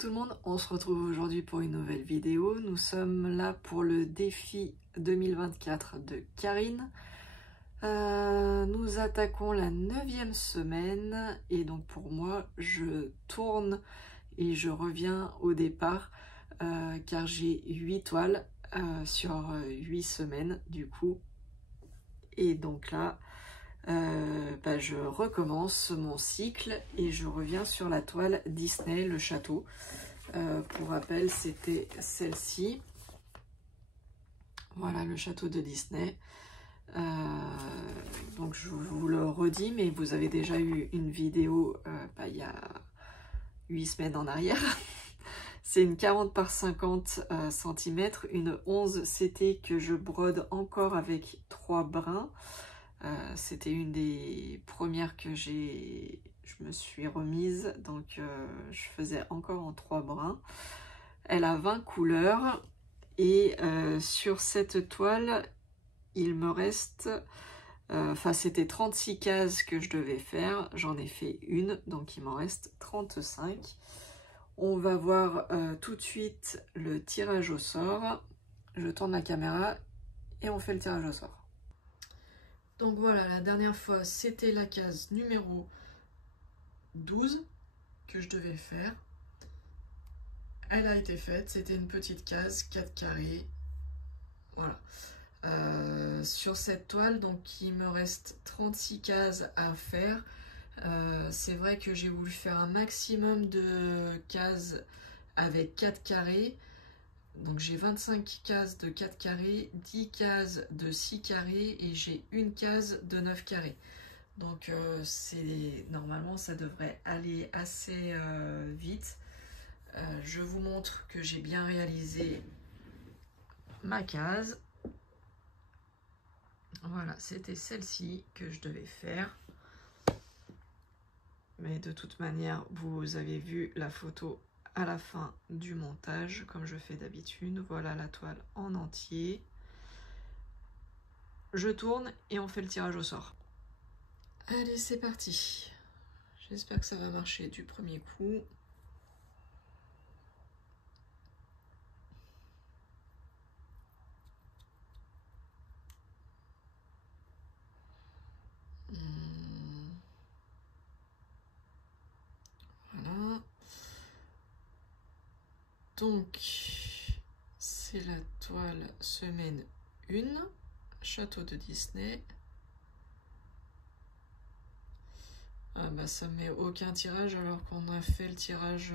tout le monde, on se retrouve aujourd'hui pour une nouvelle vidéo. Nous sommes là pour le défi 2024 de Karine. Nous attaquons la 9e semaine et donc pour moi je tourne et je reviens au départ car j'ai 8 toiles sur 8 semaines du coup. Et donc là je recommence mon cycle et je reviens sur la toile Disney, le château. Pour rappel, c'était celle-ci. Voilà le château de Disney. Donc je vous le redis, mais vous avez déjà eu une vidéo il y a 8 semaines en arrière. C'est une 40 par 50 cm, une 11 CT que je brode encore avec 3 brins. C'était une des premières que je me suis remise, donc je faisais encore en 3 brins. Elle a 20 couleurs et sur cette toile, il me reste, c'était 36 cases que je devais faire, j'en ai fait une, donc il m'en reste 35. On va voir tout de suite le tirage au sort. Je tourne la caméra et on fait le tirage au sort. Donc voilà, la dernière fois, c'était la case numéro 12 que je devais faire. Elle a été faite, c'était une petite case, 4 carrés. Voilà. Sur cette toile, donc il me reste 36 cases à faire. C'est vrai que j'ai voulu faire un maximum de cases avec 4 carrés. Donc j'ai 25 cases de 4 carrés, 10 cases de 6 carrés et j'ai une case de 9 carrés. Donc normalement ça devrait aller assez vite. Je vous montre que j'ai bien réalisé ma case. Voilà, c'était celle-ci que je devais faire. Mais de toute manière, vous avez vu la photo à la fin du montage, comme je fais d'habitude. Voilà la toile en entier. Je tourne et on fait le tirage au sort. Allez, c'est parti. J'espère que ça va marcher du premier coup. Voilà. Donc, c'est la toile semaine 1, château de Disney. Ah bah ça met aucun tirage alors qu'on a fait le tirage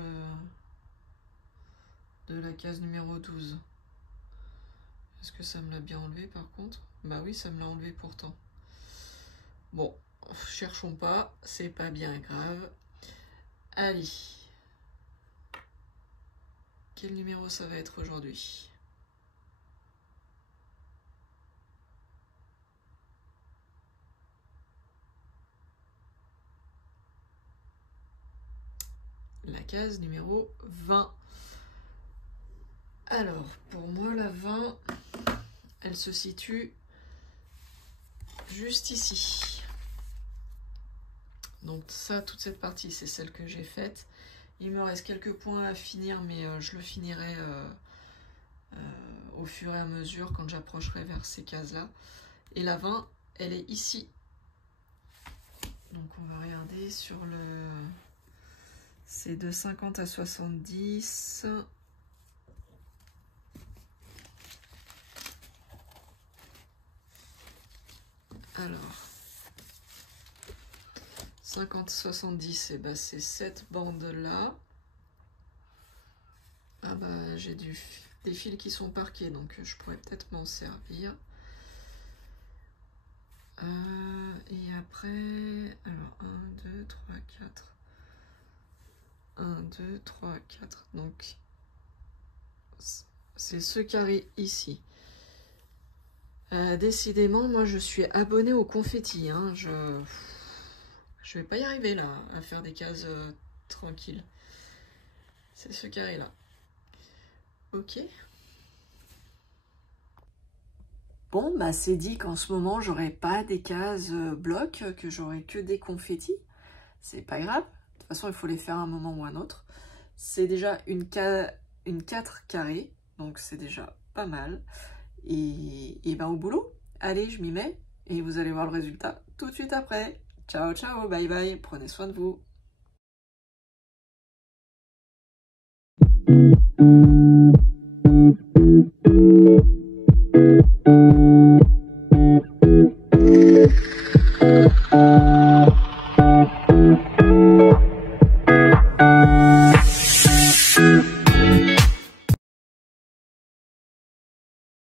de la case numéro 12. Est-ce que ça me l'a bien enlevé par contre? Bah oui, ça me l'a enlevé pourtant. Bon, cherchons pas, c'est pas bien grave. Allez. Quel numéro ça va être aujourd'hui? La case numéro 20. Alors, pour moi, la 20, elle se situe juste ici. Donc ça, toute cette partie, c'est celle que j'ai faite. Il me reste quelques points à finir, mais je le finirai au fur et à mesure quand j'approcherai vers ces cases-là. Et la 20, elle est ici. Donc on va regarder sur le... C'est de 50 à 70. Alors, 50-70, et bah c'est cette bande-là. Ah bah j'ai des fils qui sont parqués, donc je pourrais peut-être m'en servir. Et après, alors 1, 2, 3, 4. 1, 2, 3, 4. Donc, c'est ce carré ici. Décidément, moi, je suis abonnée au confetti. Hein. Je vais pas y arriver, là, à faire des cases tranquilles. C'est ce carré-là. Ok. Bon, bah c'est dit qu'en ce moment, j'aurai pas des cases blocs, que j'aurai que des confettis. C'est pas grave. De toute façon, il faut les faire à un moment ou à un autre. C'est déjà une 4 carrés, donc c'est déjà pas mal. Et ben au boulot, allez, je m'y mets et vous allez voir le résultat tout de suite après. Ciao, ciao, bye bye, prenez soin de vous.